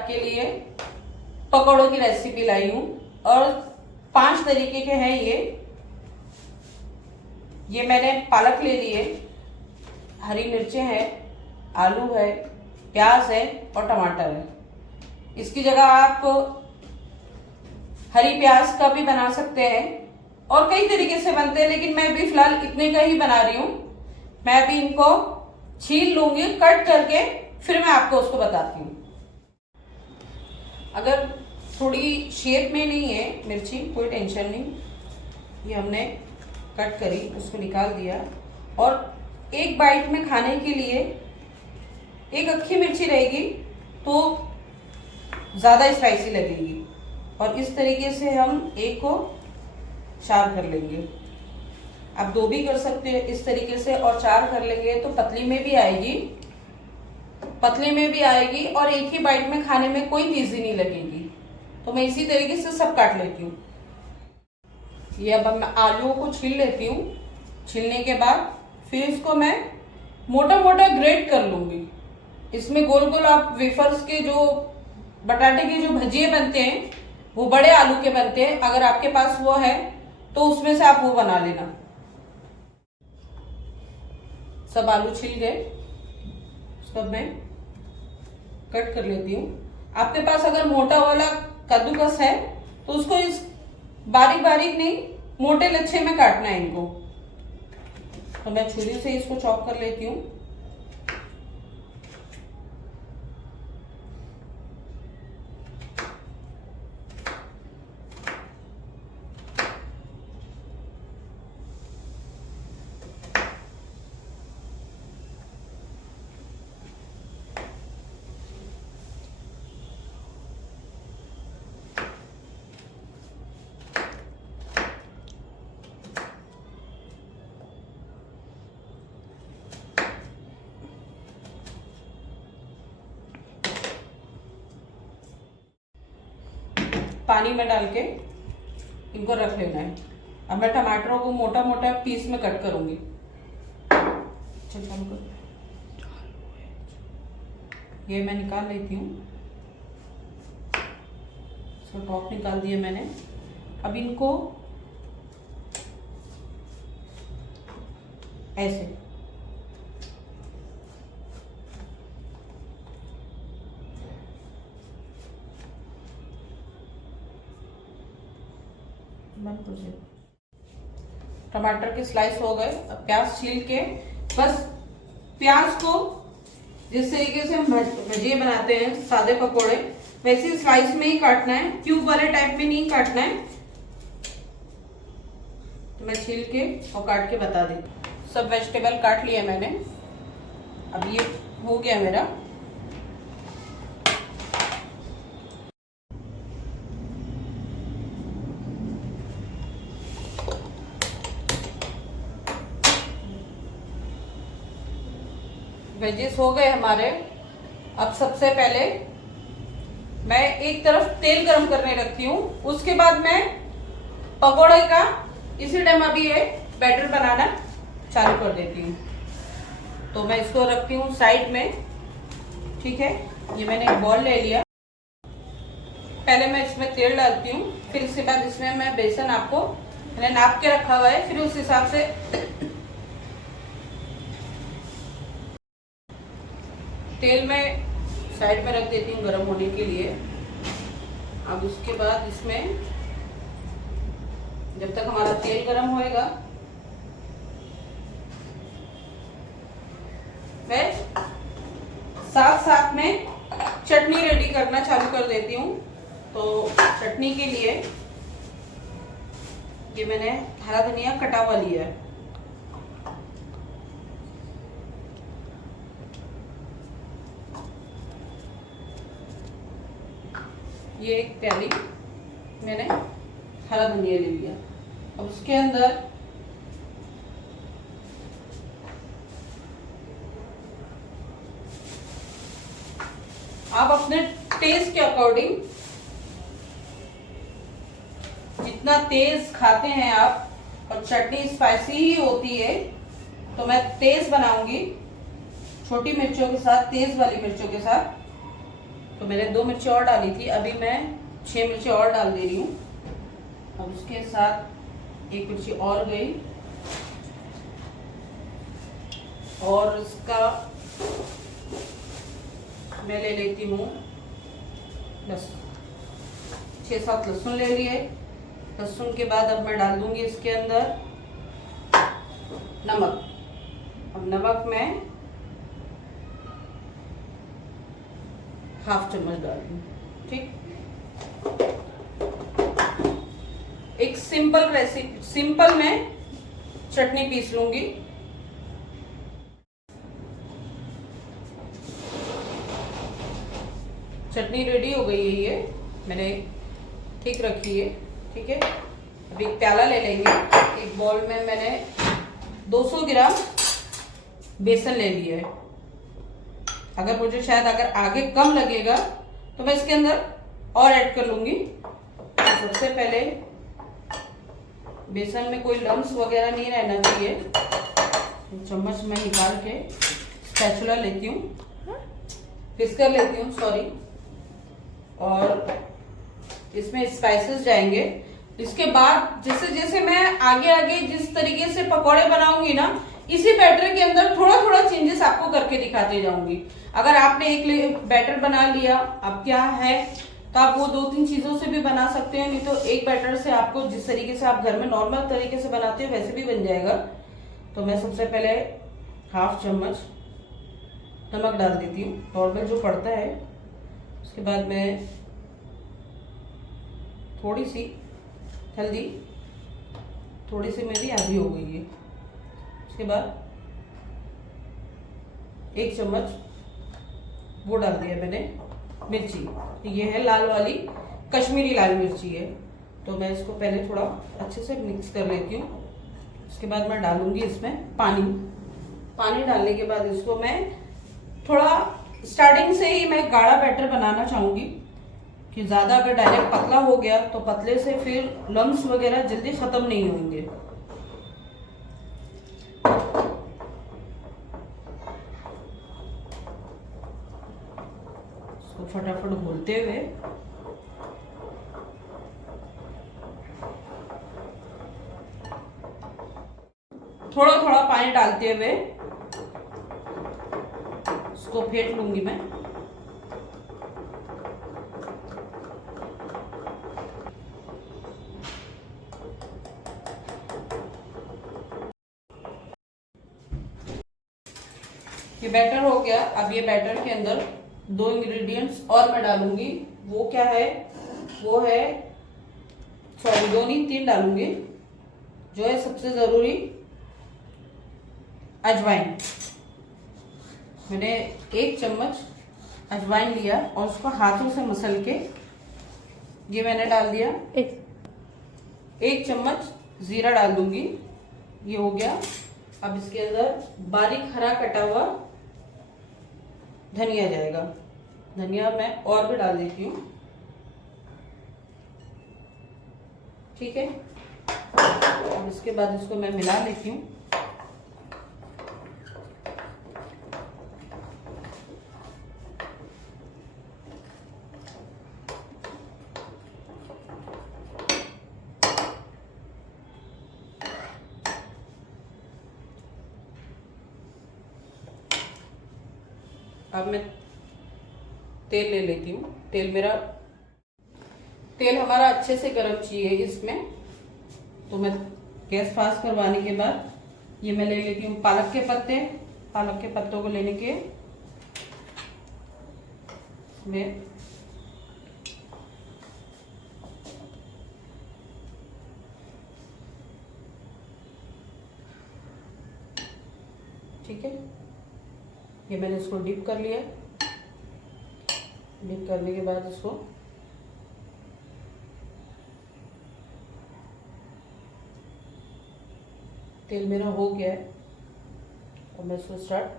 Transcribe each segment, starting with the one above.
आपके लिए पकौड़ों की रेसिपी लाई हूँ और 5 तरीके के हैं ये मैंने पालक ले लिए, हरी मिर्चें हैं, आलू है, प्याज है और टमाटर है। इसकी जगह आप हरी प्याज का भी बना सकते हैं और कई तरीके से बनते हैं, लेकिन मैं भी फिलहाल इतने का ही बना रही हूँ। मैं अभी इनको छील लूंगी कट करके, फिर मैं आपको उसको बताती हूँ। अगर थोड़ी शेप में नहीं है मिर्ची, कोई टेंशन नहीं, ये हमने कट करी, उसको निकाल दिया और एक बाइट में खाने के लिए एक अक्खी मिर्ची रहेगी तो ज़्यादा स्पाइसी लगेगी और इस तरीके से हम एक को 4 कर लेंगे। आप 2 भी कर सकते हैं इस तरीके से और 4 कर लेंगे तो पतली में भी आएगी और एक ही बाइट में खाने में कोई चीज़ ही नहीं लगेगी। तो मैं इसी तरीके से सब काट लेती हूँ। ये अब मैं आलूओं को छील लेती हूँ। छीलने के बाद फिर इसको मैं मोटा मोटा ग्रेट कर लूंगी। इसमें गोल गोल आप वेफर्स के जो बटाटे के जो भजिए बनते हैं वो बड़े आलू के बनते हैं, अगर आपके पास वो है तो उसमें से आप वो बना लेना। सब आलू छिल गए, सब मैं कट कर लेती हूँ। आपके पास अगर मोटा वाला कद्दूकस है तो उसको इस बारीक बारीक नहीं, मोटे लच्छे में काटना है इनको। तो मैं छुरी से इसको चॉप कर लेती हूँ। पानी में डाल के इनको रख लेना है। अब मैं टमाटरों को मोटा मोटा पीस में कट करूंगी। ये मैं निकाल लेती हूँ, इसका टॉप निकाल दिया मैंने। अब इनको ऐसे टमाटर के स्लाइस हो गए। अब प्याज छील के, बस प्याज को जिस तरीके से हम भजिए बनाते हैं सादे पकोड़े, वैसे स्लाइस में ही काटना है, क्यूब वाले टाइप में नहीं काटना है। तो मैं छील के और काट के बता देती। सब वेजिटेबल काट लिया मैंने। अब ये हो गया मेरा। वेजेस हो गए हमारे। अब सबसे पहले मैं एक तरफ तेल गरम करने रखती हूँ, उसके बाद मैं पकोड़े का इसी टाइम अभी ये बैटर बनाना चालू कर देती हूँ। तो मैं इसको रखती हूँ साइड में, ठीक है। ये मैंने एक बॉल ले लिया। पहले मैं इसमें तेल डालती हूँ, फिर इसके बाद इसमें मैं बेसन आपको मैंने नाप के रखा हुआ है, फिर उस हिसाब से तेल में साइड में रख देती हूँ गरम होने के लिए। अब उसके बाद इसमें जब तक हमारा तेल गरम होएगा मैं साथ साथ में चटनी रेडी करना चालू कर देती हूँ। तो चटनी के लिए ये मैंने हरा धनिया कटा हुआ लिया है। ये एक प्याली मैंने हरा धनिया ले लिया। अब उसके अंदर आप अपने टेस्ट के अकॉर्डिंग जितना तेज खाते हैं आप, और चटनी स्पाइसी ही होती है तो मैं तेज बनाऊंगी, छोटी मिर्चों के साथ, तेज वाली मिर्चों के साथ। तो मैंने 2 मिर्ची और डाली थी, अभी मैं 6 मिर्ची और डाल दे रही हूँ। अब उसके साथ 1 मिर्ची और गई, और इसका मैं ले लेती हूँ बस 6-7 लहसुन ले लिए। लहसुन के बाद अब मैं डाल दूंगी इसके अंदर नमक। अब नमक मैं 1/2 चम्मच डाल दूँ। ठीक, एक सिंपल मैं चटनी पीस लूंगी। चटनी रेडी हो गई है, ये मैंने ठीक रखी है। ठीक है, अब एक प्याला ले लेंगे। एक बॉल में मैंने 200 ग्राम बेसन ले लिया है। अगर मुझे शायद अगर आगे कम लगेगा तो मैं इसके अंदर और ऐड कर लूंगी। तो सबसे पहले बेसन में कोई लम्स वगैरह नहीं रहना चाहिए। चम्मच में निकाल के स्पैचुला लेती हूँ, फिस्कर लेती हूँ, सॉरी। और इसमें स्पाइसेस जाएंगे। इसके बाद जैसे जैसे मैं आगे जिस तरीके से पकौड़े बनाऊंगी ना, इसी बैटर के अंदर थोड़ा थोड़ा चेंजेस आपको करके दिखाते जाऊंगी। अगर आपने एक बैटर बना लिया, अब क्या है तो आप वो 2-3 चीजों से भी बना सकते हैं, नहीं तो एक बैटर से आपको जिस तरीके से आप घर में नॉर्मल तरीके से बनाते हो वैसे भी बन जाएगा। तो मैं सबसे पहले 1/2 चम्मच नमक डाल देती हूँ, नॉर्मल जो पड़ता है। उसके बाद मैं थोड़ी सी हल्दी, थोड़ी सी मेरी आधी हो गई है। उसके बाद 1 चम्मच वो डाल दिया मैंने मिर्ची। ये है लाल वाली कश्मीरी लाल मिर्ची है। तो मैं इसको पहले थोड़ा अच्छे से मिक्स कर लेती हूँ। उसके बाद मैं डालूंगी इसमें पानी। पानी डालने के बाद इसको मैं थोड़ा स्टार्टिंग से ही मैं गाढ़ा बैटर बनाना चाहूंगी, कि ज्यादा अगर डायरेक्ट पतला हो गया तो पतले से फिर लम्स वगैरह जल्दी खत्म नहीं होंगे। इसको फटाफट घोलते हुए थोड़ा थोड़ा पानी डालते हुए इसको फेंट लूंगी मैं। ये बैटर हो गया। अब ये बैटर के अंदर 2 इंग्रेडिएंट्स और मैं डालूंगी। वो क्या है, वो है, सॉरी 2 नहीं 3 डालूंगी। जो है सबसे जरूरी अजवाइन। मैंने 1 चम्मच अजवाइन लिया और उसको हाथों से मसल के ये मैंने डाल दिया। 1 चम्मच जीरा डाल दूंगी, ये हो गया। अब इसके अंदर बारीक हरा कटा हुआ धनिया जाएगा। धनिया मैं और भी डाल देती हूँ। ठीक है, अब इसके बाद इसको मैं मिला लेती हूँ। अब मैं तेल ले लेती हूँ। तेल हमारा अच्छे से गर्म चाहिए इसमें। तो मैं गैस फास्ट करवाने के बाद ये मैं ले लेती हूँ पालक के पत्ते। पालक के पत्तों को लेने के में ठीक है, ये मैंने इसको डिप कर लिया। डिप करने के बाद इसको तेल मेरा हो गया है और मैं इसको स्टार्ट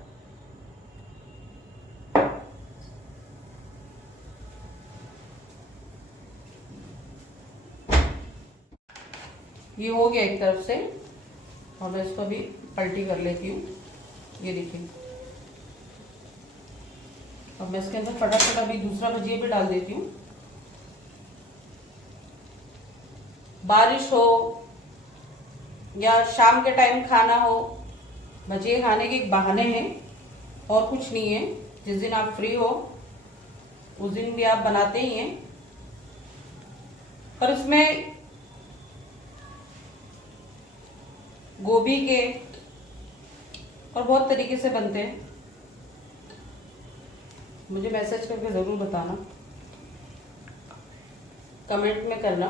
ये हो गया एक तरफ से, और मैं इसको भी पलटी कर लेती हूँ। ये देखिए अब मैं इसके अंदर फटाफट अभी दूसरा भजिया भी डाल देती हूँ। बारिश हो या शाम के टाइम खाना हो, भजिए खाने के एक बहाने हैं और कुछ नहीं है। जिस दिन आप फ्री हो उस दिन भी आप बनाते ही हैं। पर इसमें गोभी के और बहुत तरीके से बनते हैं। मुझे मैसेज करके जरूर बताना, कमेंट में करना।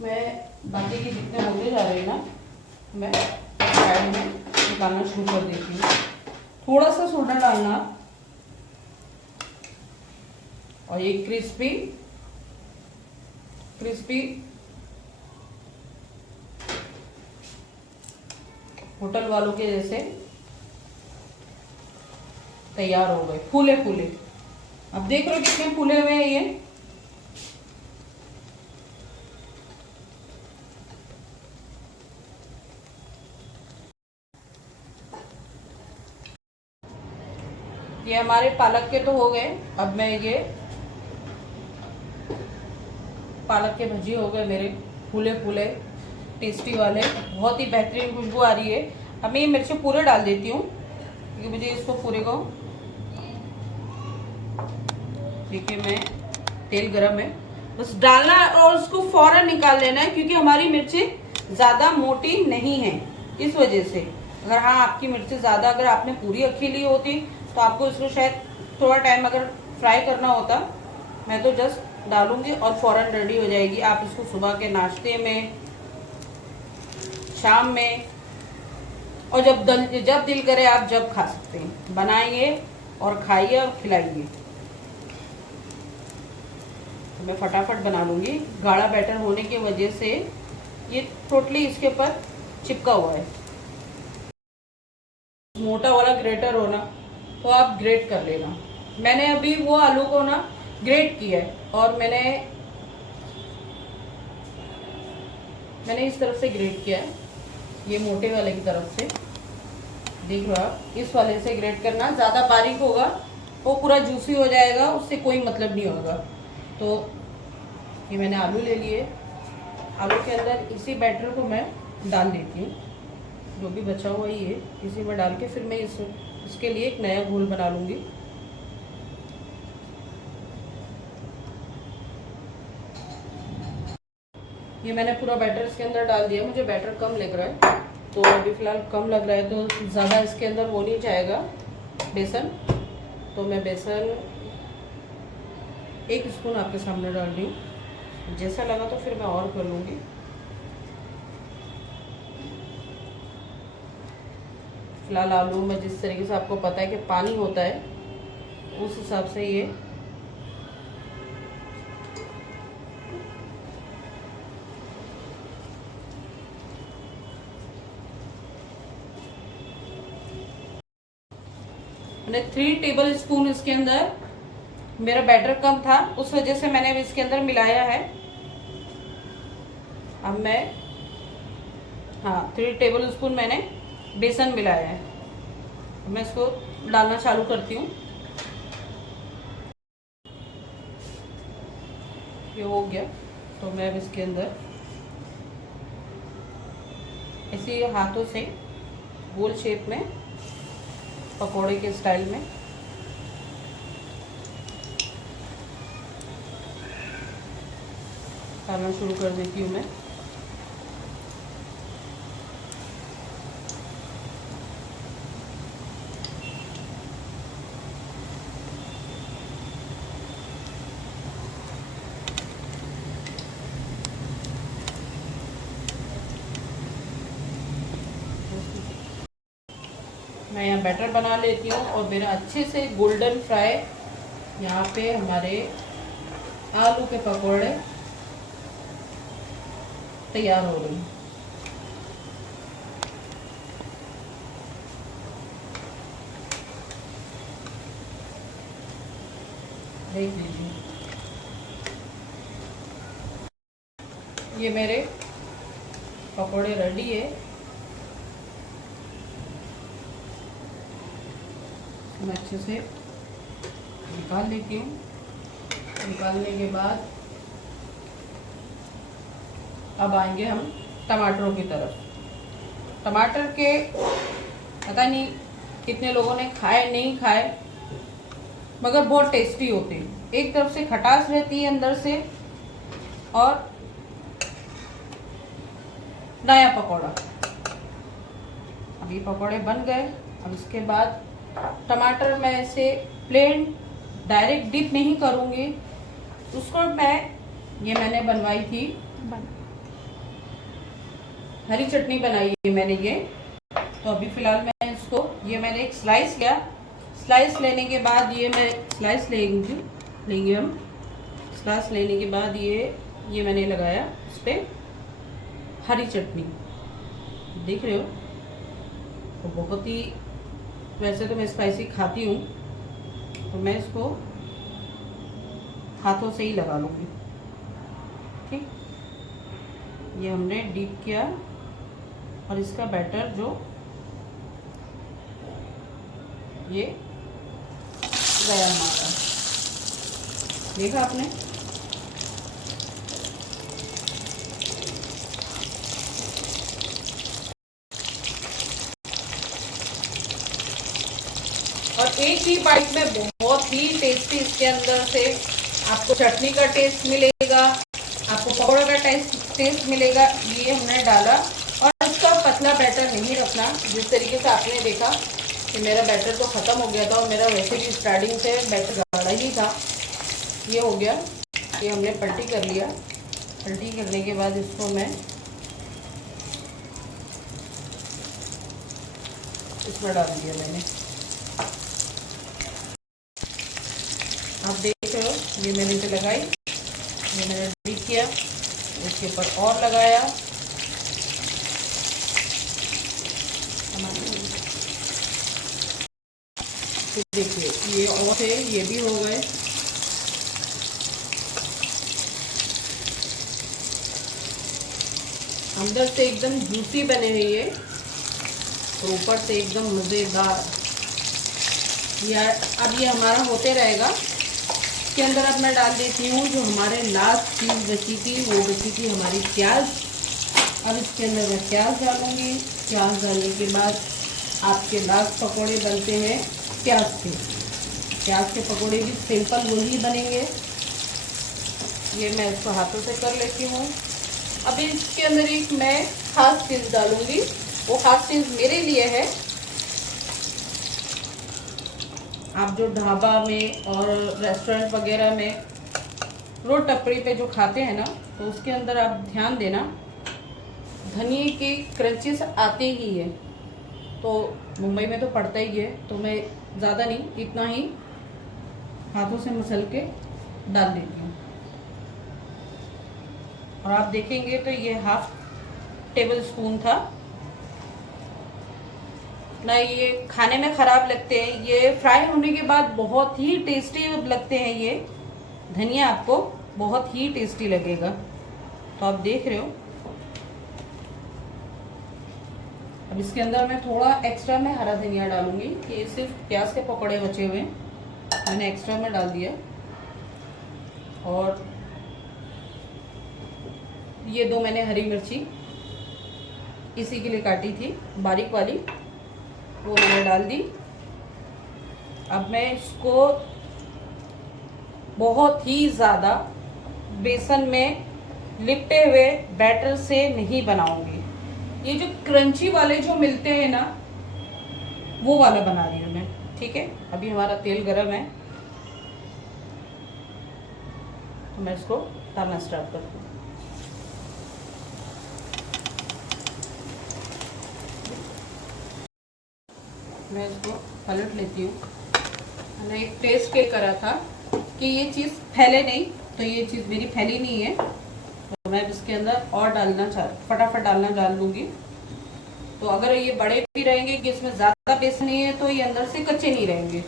मैं बाकी के जितने होते जा रहे हैं ना, मैं साइड में निकालना शुरू कर देती हूँ। थोड़ा सा सोडा डालना और ये क्रिस्पी होटल वालों के जैसे तैयार हो गए, फूले फूले। अब देख रहे हो कितने फूले हुए हैं ये हमारे पालक के तो हो गए। अब मैं ये पालक के भजी हो गए मेरे, फूले फूले टेस्टी वाले, बहुत ही बेहतरीन खुशबू आ रही है। अब मैं ये मिर्चें पूरे डाल देती हूँ क्योंकि मुझे इसको पूरे को, देखिए मैं तेल गरम है, बस डालना और उसको फौरन निकाल लेना है क्योंकि हमारी मिर्चें ज़्यादा मोटी नहीं है। इस वजह से अगर हाँ आपकी मिर्चें ज़्यादा, अगर आपने पूरी अखी ली होती तो आपको इसको शायद थोड़ा टाइम अगर फ्राई करना होता। मैं तो जस्ट डालूंगी और फौरन रेडी हो जाएगी। आप इसको सुबह के नाश्ते में, शाम में और जब दिल करे आप जब खा सकते हैं। बनाइए और खाइए और खिलाइए। तो मैं फटाफट बना लूँगी। गाढ़ा बैटर होने की वजह से ये टोटली इसके ऊपर चिपका हुआ है। मोटा वाला ग्रेटर हो ना तो आप ग्रेट कर लेना। मैंने अभी वो आलू को ना ग्रेट किया है और मैंने इस तरफ से ग्रेट किया है, ये मोटे वाले की तरफ से। देख लो आप, इस वाले से ग्रेट करना। ज़्यादा बारीक होगा वो पूरा जूसी हो जाएगा, उससे कोई मतलब नहीं होगा। तो ये मैंने आलू ले लिए। आलू के अंदर इसी बैटर को मैं डाल देती हूँ, जो भी बचा हुआ ही है इसी में डाल के फिर मैं इसके लिए एक नया घोल बना लूँगी। ये मैंने पूरा बैटर इसके अंदर डाल दिया। मुझे बैटर कम लग रहा है तो अभी फ़िलहाल कम लग रहा है तो ज़्यादा इसके अंदर वो नहीं जाएगा बेसन। तो मैं बेसन 1 स्पून आपके सामने डाल रही हूँ। जैसा लगा तो फिर मैं और कर लूँगी। फिलहाल आलू में जिस तरीके से आपको पता है कि पानी होता है, उस हिसाब से ये मैंने 3 टेबल स्पून इसके अंदर, मेरा बैटर कम था उस वजह से मैंने इसके अंदर मिलाया है। अब मैं 3 टेबल स्पून मैंने बेसन मिलाया है। मैं इसको डालना चालू करती हूँ। ये हो गया तो मैं अब इसके अंदर ऐसे हाथों से गोल शेप में पकोड़े के स्टाइल में डालना शुरू कर देती हूँ मैं। मैं यहाँ बैटर बना लेती हूँ और मेरा अच्छे से गोल्डन फ्राई यहाँ पे हमारे आलू के पकोड़े तैयार हो रहे हैं। देख लीजिए ये मेरे पकोड़े रेडी है। मैं अच्छे से निकाल लेती हूँ। निकालने के बाद अब आएंगे हम टमाटरों की तरफ। टमाटर के पता नहीं कितने लोगों ने खाए नहीं खाए, मगर बहुत टेस्टी होते हैं। एक तरफ से खटास रहती है अंदर से, और नया पकौड़ा। अभी पकौड़े बन गए। अब इसके बाद टमाटर मैं ऐसे प्लेन डायरेक्ट डिप नहीं करूँगी, उसको मैंने बनवाई थी, हरी चटनी बनाई है मैंने ये। तो अभी फ़िलहाल मैं इसको, ये मैंने एक स्लाइस लिया। स्लाइस लेने के बाद ये मैं स्लाइस लेंगे हम। स्लाइस लेने के बाद ये मैंने लगाया इस पर हरी चटनी। देख रहे हो, तो बहुत ही, वैसे तो मैं स्पाइसी खाती हूँ, तो मैं इसको हाथों से ही लगा लूँगी। ठीक, ये हमने डीप किया, और इसका बैटर जो ये गया हमारा, देखा आपने। और एक ही बाइट में बहुत ही टेस्टी इसके अंदर से आपको चटनी का टेस्ट मिलेगा, आपको पकौड़े का टेस्ट मिलेगा। ये हमने डाला, और इसका पतला बैटर नहीं रखना। जिस तरीके से आपने देखा कि मेरा बैटर तो ख़त्म हो गया था, और मेरा वैसे भी स्टार्टिंग से बैटर गाढ़ा ही था। ये हो गया, ये हमने पलटी कर लिया। पलटी करने के बाद इसको मैं इसमें डाल दिया मैंने। आप देख रहे हो, ये मैंने इसे लगाई, ये मैंने डीप किया, इसके ऊपर और लगाया। देखिए, ये और थे, ये भी हो गए। अंदर से एकदम जूसी बने हैं ये, तो ऊपर से एकदम मज़ेदार। अब ये हमारा होते रहेगा। इसके अंदर अब मैं डाल देती हूँ जो हमारे लास्ट चीज़ बची थी, वो बची थी हमारी प्याज। अब इसके अंदर मैं प्याज डालूँगी। प्याज डालने के बाद आपके लास्ट पकोड़े बनते हैं प्याज के। प्याज के पकोड़े भी सिंपल वही बनेंगे। ये मैं इसको हाथों से कर लेती हूँ। अभी इसके अंदर एक मैं ख़ास चीज़ डालूँगी, वो ख़ास चीज़ मेरे लिए है। आप जो ढाबा में और रेस्टोरेंट वगैरह में रोड टपरी पे जो खाते हैं ना, तो उसके अंदर आप ध्यान देना, धनिए की क्रंचेस आते ही है। तो मुंबई में तो पड़ता ही है, तो मैं ज़्यादा नहीं, इतना ही हाथों से मसल के डाल देती हूँ। और आप देखेंगे तो ये 1/2 टेबल स्पून था ना। ये खाने में ख़राब लगते हैं, ये फ्राई होने के बाद बहुत ही टेस्टी लगते हैं। ये धनिया आपको बहुत ही टेस्टी लगेगा, तो आप देख रहे हो। अब इसके अंदर मैं थोड़ा एक्स्ट्रा में हरा धनिया डालूंगी, कि सिर्फ प्याज के पकौड़े बचे हुए मैंने एक्स्ट्रा में डाल दिया। और ये 2 मैंने हरी मिर्ची इसी के लिए काटी थी, बारीक वाली, वो मैंने डाल दी। अब मैं इसको बहुत ही ज़्यादा बेसन में लिपटे हुए बैटर से नहीं बनाऊंगी। ये जो क्रंची वाले जो मिलते हैं ना, वो वाला बना रही हूँ मैं। ठीक है, अभी हमारा तेल गरम है, तो मैं इसको तलना स्टार्ट करती हूँ। मैं इसको पलट लेती हूँ। मैंने एक टेस्ट के करा था कि ये चीज़ फैले नहीं, तो ये चीज़ मेरी फैली नहीं है, तो मैं इसके अंदर और फटाफट डाल दूँगी। तो अगर ये बड़े भी रहेंगे कि इसमें ज़्यादा बेसन नहीं है, तो ये अंदर से कच्चे नहीं रहेंगे।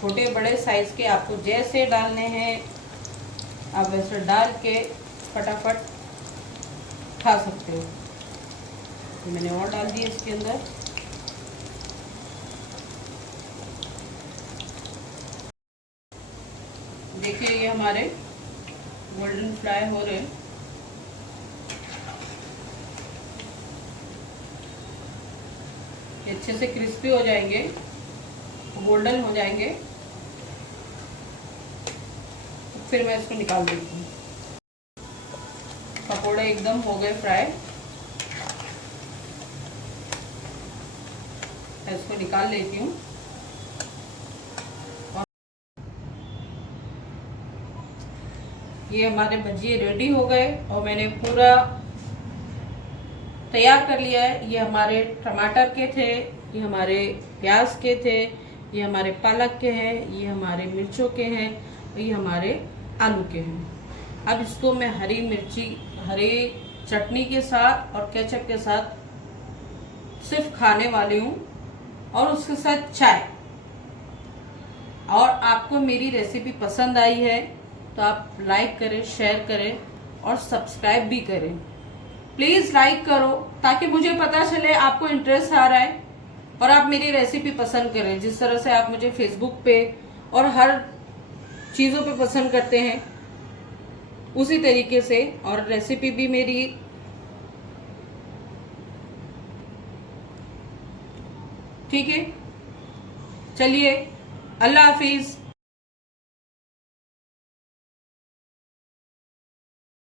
छोटे बड़े साइज़ के आपको जैसे डालने हैं आप वैसे डाल के फटाफट खा सकते हो। तो मैंने और डाल दिए इसके अंदर। देखिए ये हमारे गोल्डन फ्राई हो रहे हैं। ये अच्छे से क्रिस्पी हो जाएंगे, गोल्डन हो जाएंगे, फिर मैं इसको निकाल देती हूँ। पकोड़े एकदम हो गए फ्राई, मैं इसको निकाल लेती हूँ। ये हमारे भजिए रेडी हो गए और मैंने पूरा तैयार कर लिया है। ये हमारे टमाटर के थे, ये हमारे प्याज के थे, ये हमारे पालक के हैं, ये हमारे मिर्चों के हैं, ये हमारे आलू के हैं। अब इसको मैं हरी मिर्ची, हरी चटनी के साथ और केचप के साथ सिर्फ खाने वाली हूँ, और उसके साथ चाय। और आपको मेरी रेसिपी पसंद आई है तो आप लाइक करें, शेयर करें और सब्सक्राइब भी करें। प्लीज लाइक करो ताकि मुझे पता चले आपको इंटरेस्ट आ रहा है और आप मेरी रेसिपी पसंद करें। जिस तरह से आप मुझे फेसबुक पे और हर चीजों पे पसंद करते हैं, उसी तरीके से। और रेसिपी भी मेरी ठीक है। चलिए, अल्लाह हाफिज।